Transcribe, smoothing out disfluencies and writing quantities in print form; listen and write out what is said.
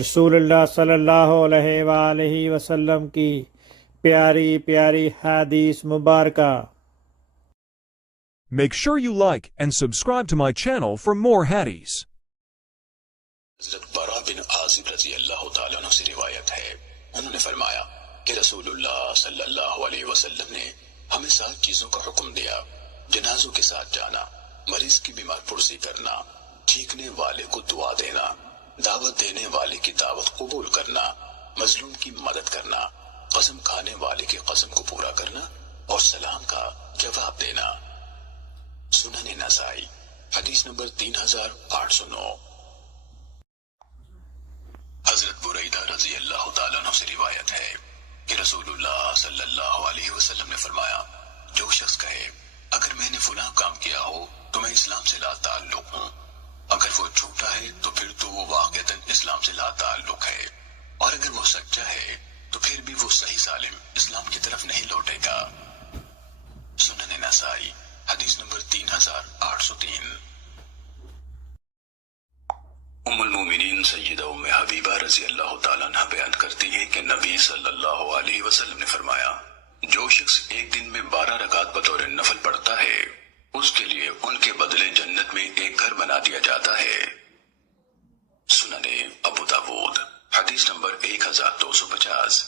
رسول اللہ صلی اللہ علیہ وآلہ وسلم کی پیاری پیاری حدیث مبارکہ۔ Make sure you like and subscribe to my channel for more hadiths. حضرت برا بن عازب رضی اللہ تعالیٰ عنہ سے روایت ہے، انہوں نے فرمایا کہ رسول اللہ صلی اللہ علیہ وسلم نے ہمیں 7 چیزوں کا حکم دیا: جنازوں کے ساتھ جانا، مریض کی بیمار پرسی کرنا، ٹھیکنے والے کو دعا دینا، دعوت دینے والے کی دعوت قبول کرنا، مظلوم کی مدد کرنا، قسم کھانے والے کی قسم کو پورا کرنا اور سلام کا جواب دینا۔ سنن نسائی حدیث نمبر 3809۔ حضرت بریدہ رضی اللہ تعالیٰ عنہ سے روایت ہے کہ رسول اللہ صلی اللہ علیہ وسلم نے فرمایا، جو شخص کہے اگر میں نے فلاں کام کیا ہو تو میں اسلام سے لا تعلق ہوں، اگر وہ جھوٹا ہے تو پھر تو وہ واقعتاً اسلام سے لا تعلق ہے، اور اگر وہ سچا ہے تو پھر بھی وہ صحیح سالم اسلام کی طرف نہیں لوٹے گا۔ سنن نسائی حدیث نمبر 3803۔ ام المومنین سیدہ ام حبیبہ رضی اللہ تعالیٰ عنہ بیان کرتی ہے کہ نبی صلی اللہ علیہ وسلم نے فرمایا، جو شخص ایک دن میں 12 رکعت بطور نفل پڑھتا ہے اس کے لیے ان کے بدلے جنت میں ایک گھر بنا دیا جاتا ہے۔ سنن ابو داود حدیث نمبر 1250۔